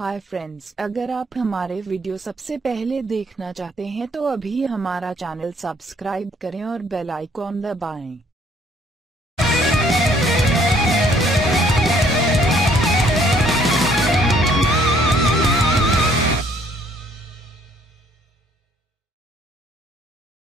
Hi friends, अगर आप हमारे वीडियो सबसे पहले देखना चाहते हैं तो अभी हमारा चैनल सब्सक्राइब करें और बेल आइकॉन दबाएं।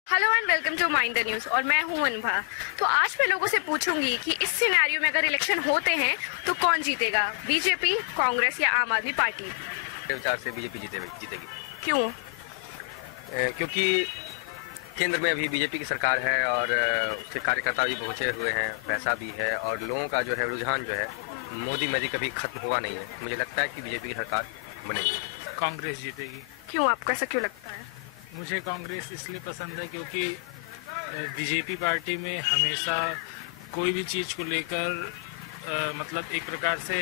Hello and welcome to mind the news और मैं हूं अनुभा। तो आज मैं लोगों से पूछूंगी कि इस सिनेरियो में अगर इलेक्शन होते हैं तो कौन जीतेगा, बीजेपी, कांग्रेस या आम आदमी पार्टी? मेरे विचार से बीजेपी जीतेगी। क्यों? क्योंकि केंद्र में अभी बीजेपी की सरकार है और उसके कार्यकर्ता भी पहुंचे हुए हैं, पैसा भी है और लोगों का जो है रुझान जो है मोदी कभी खत्म हुआ नहीं है। मुझे लगता है कि बीजेपी की सरकार बनेगी। कांग्रेस जीतेगी। क्यों, आपको ऐसा क्यों लगता है? मुझे कांग्रेस इसलिए पसंद है क्योंकि बीजेपी पार्टी में हमेशा कोई भी चीज़ को लेकर मतलब एक प्रकार से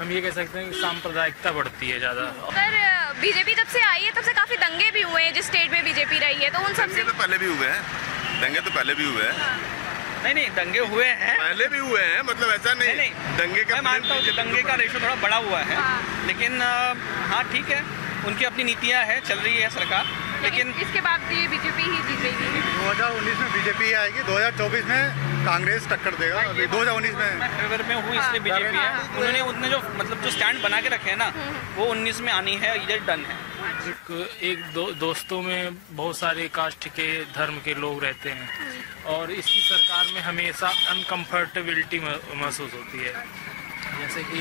हम ये कह सकते हैं कि सांप्रदायिकता बढ़ती है ज़्यादा। सर, बीजेपी जब से आई है तब से काफी दंगे भी हुए हैं जिस स्टेट में बीजेपी रही है, तो उन सब से तो पहले भी हुए हैं, दंगे तो पहले भी हुए हैं। हाँ। नहीं दंगे हुए हैं, पहले भी हुए हैं, मतलब ऐसा नहीं दंगे का मैं मानता हूँ कि दंगे का रेशो थोड़ा बड़ा हुआ है। हाँ। लेकिन हाँ ठीक है, उनकी अपनी नीतियाँ हैं, चल रही है सरकार। लेकिन इसके बाद ये बीजेपी ही जीतेगी। 2019 में बीजेपी आएगी, 2024 में कांग्रेस टक्कर देगा। अभी 2019 में मैं फेवर में हूँ इसलिए बीजेपी है। उन्होंने उतने जो मतलब जो स्टैंड बना के रखे हैं ना, वो 19 में आनी है, ये डन है। दोस्तों में बहुत सारे कास्ट के धर्म के लोग रहते हैं और इसकी सरकार में हमेशा अनकम्फर्टेबिलिटी महसूस होती है। जैसे कि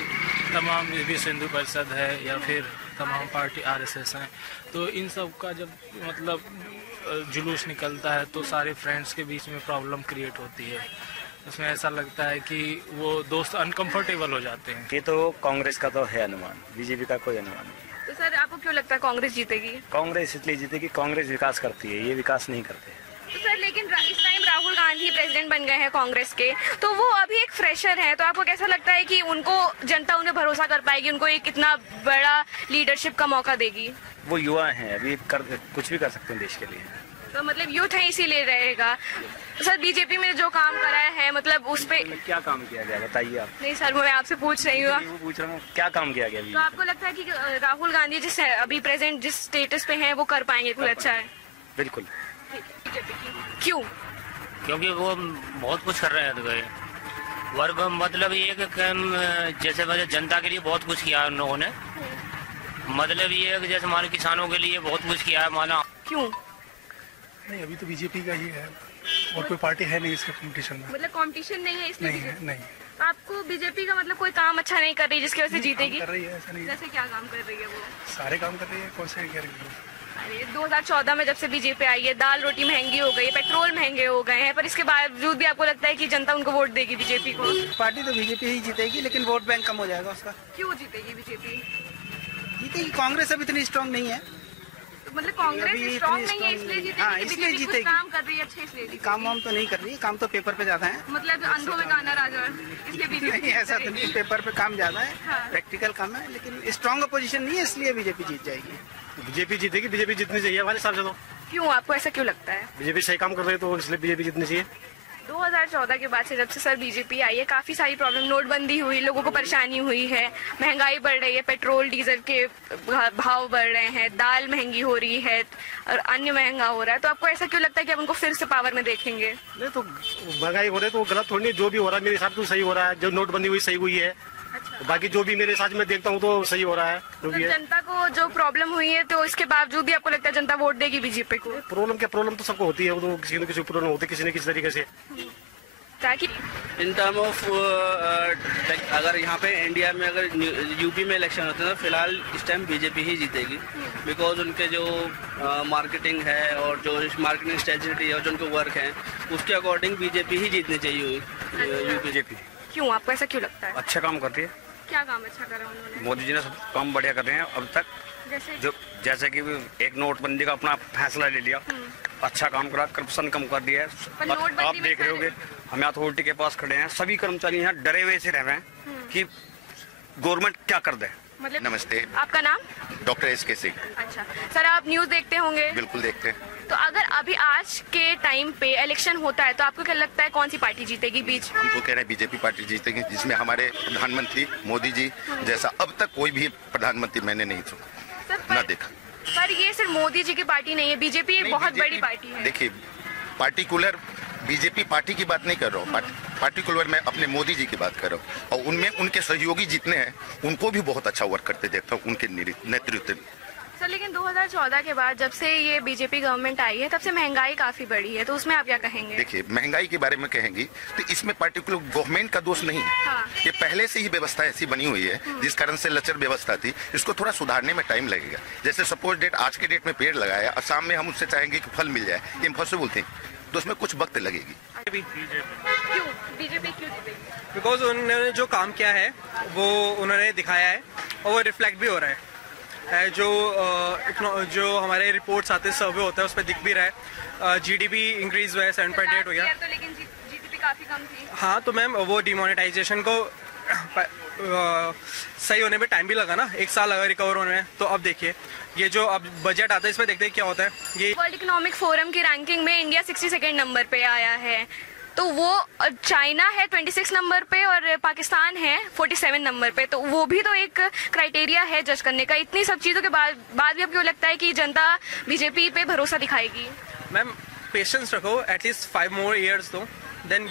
तमाम विश्व हिंदू परिषद है या फिर तमाम पार्टी आरएसएस हैं, तो इन सब का जब मतलब जुलूस निकलता है तो सारे फ्रेंड्स के बीच में प्रॉब्लम क्रिएट होती है। उसमें ऐसा लगता है कि वो दोस्त अनकंफर्टेबल हो जाते हैं। ये तो कांग्रेस का तो है अनुमान, बीजेपी का कोई अनुमान नहीं। तो सर, आपको क्यों लगता है कांग्रेस जीतेगी? कांग्रेस इसलिए जीतेगी, कांग्रेस विकास करती है, ये विकास नहीं करते। तो सर, लेकिन इस टाइम राहुल गांधी प्रेसिडेंट बन गए हैं कांग्रेस के, तो वो अभी एक फ्रेशर हैं, तो आपको कैसा लगता है कि उनको जनता उन्हें भरोसा कर पाएगी, उनको एक इतना बड़ा लीडरशिप का मौका देगी? वो युवा हैं, अभी कुछ भी कर सकते हैं देश के लिए। तो मतलब यूथ है इसीलिए रहेगा। तो सर, बीजेपी में जो काम कराया है मतलब उस पे क्या काम किया गया बताइए आप। नहीं सर, मैं आपसे पूछ रही हूँ। वो पूछ रहा हूँ क्या काम किया गया। तो आपको लगता है कि राहुल गांधी जिस अभी प्रेजेंट जिस स्टेटस पे हैं वो कर पाएंगे कुछ अच्छा है? बिल्कुल। क्यों? क्योंकि वो बहुत कुछ कर रहे हैं वर्ग, मतलब ये कि जैसे मतलब जनता के लिए बहुत कुछ किया है उन लोगों ने। मतलब ये है कि जैसे हमारे किसानों के लिए बहुत कुछ किया है माना। क्यों? नहीं, अभी तो बीजेपी का ही है और कोई पार्टी है नहीं इसके कंपटीशन में। मतलब कंपटीशन नहीं है इसलिए? नहीं। तो आपको बीजेपी का मतलब कोई काम अच्छा नहीं कर रही जिसकी वजह से जीतेगी? कर रही है, ऐसा नहीं है। जैसे क्या काम कर रही है वो? सारे काम कर रही है, कौन से कर रही है? अरे 2014 में जब से बीजेपी आई है, दाल रोटी महंगी हो गई है, पेट्रोल महंगे हो गए हैं, पर इसके बावजूद भी आपको लगता है कि जनता उनको वोट देगी बीजेपी को? पार्टी तो बीजेपी ही जीतेगी, लेकिन वोट बैंक कम हो जाएगा उसका। क्यों जीतेगी बीजेपी? जीतेगी, कांग्रेस अभी इतनी स्ट्रांग नहीं है। तो मतलब कांग्रेस स्ट्रांग नहीं है इसलिए जीतेगी? हाँ, इसलिए जीतेगी। काम कर रही है अच्छे इसलिए जीतेगी? काम वाम तो नहीं कर रही है, काम तो पेपर पे ज्यादा है। मतलब अंधों में गाना राजा इसलिए बीजेपी? नहीं, ऐसा तो नहीं, पेपर पे काम ज्यादा है। हाँ। प्रैक्टिकल काम है, लेकिन स्ट्रांग अपोजिशन नहीं है, इसलिए बीजेपी जीत जाएगी। बीजेपी जीतेगी, बीजेपी जीतनी चाहिए हमारे हिसाब से। तो क्यों, आपको ऐसा क्यों लगता है? बीजेपी सही काम कर रही है तो इसलिए बीजेपी जीतनी चाहिए। 2014 के बाद से जब से सर बीजेपी आई है, काफी सारी प्रॉब्लम, नोटबंदी हुई, लोगों को परेशानी हुई है, महंगाई बढ़ रही है, पेट्रोल डीजल के भाव बढ़ रहे हैं, दाल महंगी हो रही है और अन्य महंगा हो रहा है। तो आपको ऐसा क्यों लगता है कि आप उनको फिर से पावर में देखेंगे? नहीं तो महंगाई हो रही है तो गलत थोड़ी, जो भी हो रहा है मेरे हिसाब से सही हो रहा है। जो नोटबंदी हुई सही हुई है। अच्छा। बाकी जो भी मेरे साथ में देखता हूँ तो सही हो रहा है जो भी है। जनता को जो प्रॉब्लम हुई है तो इसके बावजूद भी आपको लगता है जनता वोट देगी बीजेपी को? प्रॉब्लम तो सबको होती है, वो तो किसी न किसी प्रॉब्लम होती है किसी न किसी तरीके से। ताकि इन टर्म ऑफ अगर यहाँ पे इंडिया में अगर यूपी में इलेक्शन होते हैं तो फिलहाल इस टाइम बीजेपी ही जीतेगी। बिकॉज उनके जो मार्केटिंग है और जो मार्केटिंग स्ट्रेटजी है और जो उनके वर्क हैं उसके अकॉर्डिंग बीजेपी ही जीतनी चाहिए यूपी। बीजेपी। क्यों, आपको ऐसा क्यों लगता है? अच्छा काम करती है। क्या काम अच्छा करा उन्होंने? मोदी जी ने सब काम बढ़िया कर रहे हैं अब तक। जैसे कि एक नोटबंदी का अपना फैसला ले लिया, अच्छा काम करा, करप्शन कम कर दिया है। आप देख रहे होंगे हम अथॉरिटी के पास खड़े हैं, सभी कर्मचारी यहाँ डरे हुए से रह रहे हैं कि गवर्नमेंट क्या कर दे। मतलब नमस्ते, आपका नाम? Doctor SK Singh. अच्छा सर, आप न्यूज देखते होंगे? बिल्कुल देखते हैं। तो अगर अभी आज के टाइम पे इलेक्शन होता है तो आपको क्या लगता है कौन सी पार्टी जीतेगी बीच? हम तो कह रहे हैं बीजेपी पार्टी जीतेगी, जिसमें हमारे प्रधानमंत्री मोदी जी जैसा अब तक कोई भी प्रधानमंत्री मैंने नहीं सुना ना देखा। पर ये सिर्फ मोदी जी की पार्टी नहीं है, बीजेपी एक बहुत बड़ी पार्टी है। देखिए, पार्टिकुलर बीजेपी पार्टी की बात नहीं कर रहा हूँ, पार्टिकुलर मैं अपने मोदी जी की बात कर रहा हूँ, और उनमें उनके सहयोगी जितने हैं उनको भी बहुत अच्छा वर्क करते देखता हूँ उनके नेतृत्व में। सर लेकिन 2014 के बाद जब से ये बीजेपी गवर्नमेंट आई है तब से महंगाई काफी बढ़ी है, तो उसमें आप क्या कहेंगे? देखिए, महंगाई के बारे में कहेंगी तो इसमें पार्टिकुलर गवर्नमेंट का दोष नहीं है। हाँ। ये पहले से ही व्यवस्था ऐसी बनी हुई है जिस कारण से लचर व्यवस्था थी, इसको थोड़ा सुधारने में टाइम लगेगा। जैसे सपोज डेट आज के डेट में पेड़ लगाया और शाम में हम उससे चाहेंगे कि फल मिल जाए, ये इम्पॉसिबल थिंग, तो उसमें कुछ वक्त लगेगी। क्यों बीजेपी क्यों जीतेगी? बिकॉज उन्होंने जो काम किया है वो उन्होंने दिखाया है और वो रिफ्लेक्ट भी हो रहा है। जो हमारे रिपोर्ट्स आते हैं, सर्वे होता है, उस पर दिख भी रहा है। जीडीपी इंक्रीज हुआ है, 7.8 हो गया। तो लेकिन जीडीपी काफी कम थी। हाँ, तो मैम वो डिमोनेटाइजेशन को सही होने में टाइम भी लगा ना, 1 साल लगा रिकवर होने में। तो अब देखिए, ये जो अब बजट आता है इसमें देखते हैं क्या होता है। ये वर्ल्ड इकोनॉमिक फोरम की रैंकिंग में इंडिया 62 नंबर पे आया है, तो वो चाइना है 26 नंबर पे और पाकिस्तान है 47 नंबर पे, तो वो भी तो एक क्राइटेरिया है जज करने का। इतनी सब चीज़ों के बाद भी अब क्यों लगता है कि जनता बीजेपी पे भरोसा दिखाएगी? मैम पेशेंस रखो, एटलीस्ट 5 more years दो, देन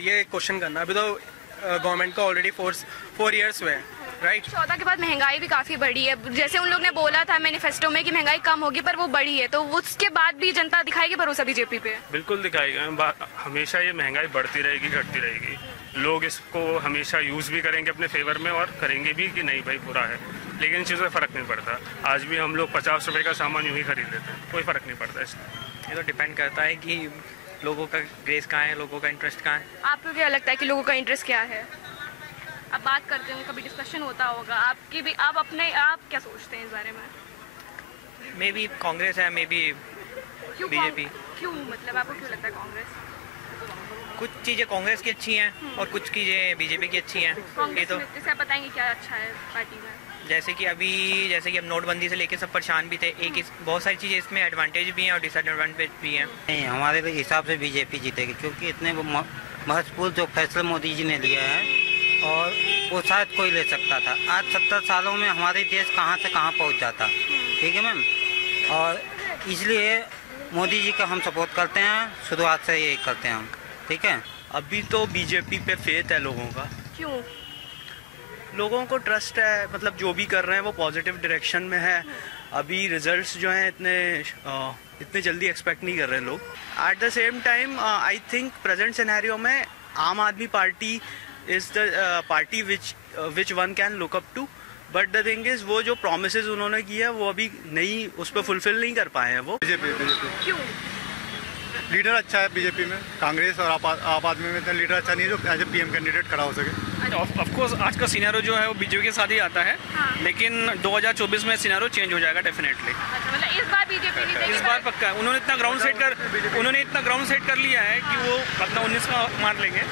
ये क्वेश्चन करना। अभी तो गवर्नमेंट का ऑलरेडी 4 years हुए हैं, राइट? 14 के बाद महंगाई भी काफी बढ़ी है, जैसे उन लोग ने बोला था मैनिफेस्टो में कि महंगाई कम होगी, पर वो बढ़ी है, तो उसके बाद भी जनता दिखाएगी भरोसा बीजेपी पे? बिल्कुल दिखाएगा। हमेशा ये महंगाई बढ़ती रहेगी, घटती रहेगी। लोग इसको हमेशा यूज़ भी करेंगे अपने फेवर में और करेंगे भी कि नहीं भाई बुरा है, लेकिन इन चीज़ों से फ़र्क नहीं पड़ता। आज भी हम लोग 50 रुपये का सामान यूँ ही खरीद लेते हैं, कोई फ़र्क नहीं पड़ता इसमें। ये तो डिपेंड करता है कि लोगों का ग्रेस कहाँ है, लोगों का इंटरेस्ट कहाँ है। आपको क्या लगता है कि लोगों का इंटरेस्ट क्या है? अब बात करते हैं, कभी डिस्कशन होता होगा आपकी भी, आप क्या सोचते हैं इस बारे में? मे बी कांग्रेस है, मे बी बीजेपी। क्यों, मतलब आपको क्यों लगता है कांग्रेस? कुछ चीज़ें कांग्रेस की अच्छी हैं और कुछ चीज़ें बीजेपी की अच्छी हैं। ये तो जैसे आप बताएंगे क्या अच्छा है पार्टी में? जैसे कि अब नोटबंदी से लेके सब परेशान भी थे। बहुत सारी चीज़ें इसमें एडवांटेज भी हैं और डिसएडवांटेज भी हैं। नहीं, हमारे हिसाब से बीजेपी जीतेगी, क्योंकि इतने महत्वपूर्ण जो फैसला मोदी जी ने लिया है और वो शायद कोई ले सकता था। आज 70 सालों में हमारे देश कहाँ से कहाँ पहुँच जाता, ठीक है मैम, और इसलिए मोदी जी का हम सपोर्ट करते हैं, शुरुआत से यही करते हैं हम, ठीक है। अभी तो बीजेपी पे फेथ है लोगों का। क्यों? लोगों को ट्रस्ट है, मतलब जो भी कर रहे हैं वो पॉजिटिव डायरेक्शन में है। अभी रिजल्ट्स जो हैं इतने जल्दी एक्सपेक्ट नहीं कर रहे लोग। At the same time I think present scenario में Aam Aadmi party is the party which one can look up to, but the thing is वो जो प्रोमिसेस उन्होंने की है वो अभी नहीं, उस पर फुलफिल नहीं कर पाए हैं वो। बीजेपी क्यों? लीडर अच्छा है बीजेपी में, कांग्रेस और आप आदमी में इतना लीडर अच्छा नहीं है जो एज ए PM कैंडिडेट खड़ा हो सके। ऑफकोर्स आज का सिनेरियो जो है वो बीजेपी के साथ ही आता है। हाँ। लेकिन 2024 में सिनेरियो चेंज हो जाएगा डेफिनेटली। अच्छा, मतलब इस बार बीजेपी नहीं, इस बार पक्का उन्होंने इतना ग्राउंड सेट कर लिया है कि वो अपना 19 का मान लेंगे।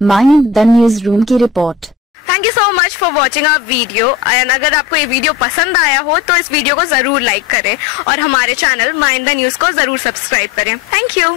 माइंड द न्यूज रूम की report. Thank you so much for watching our video and अगर आपको ये वीडियो पसंद आया हो तो इस वीडियो को जरूर लाइक करें और हमारे चैनल माइंड द न्यूज को जरूर सब्सक्राइब करें। Thank you.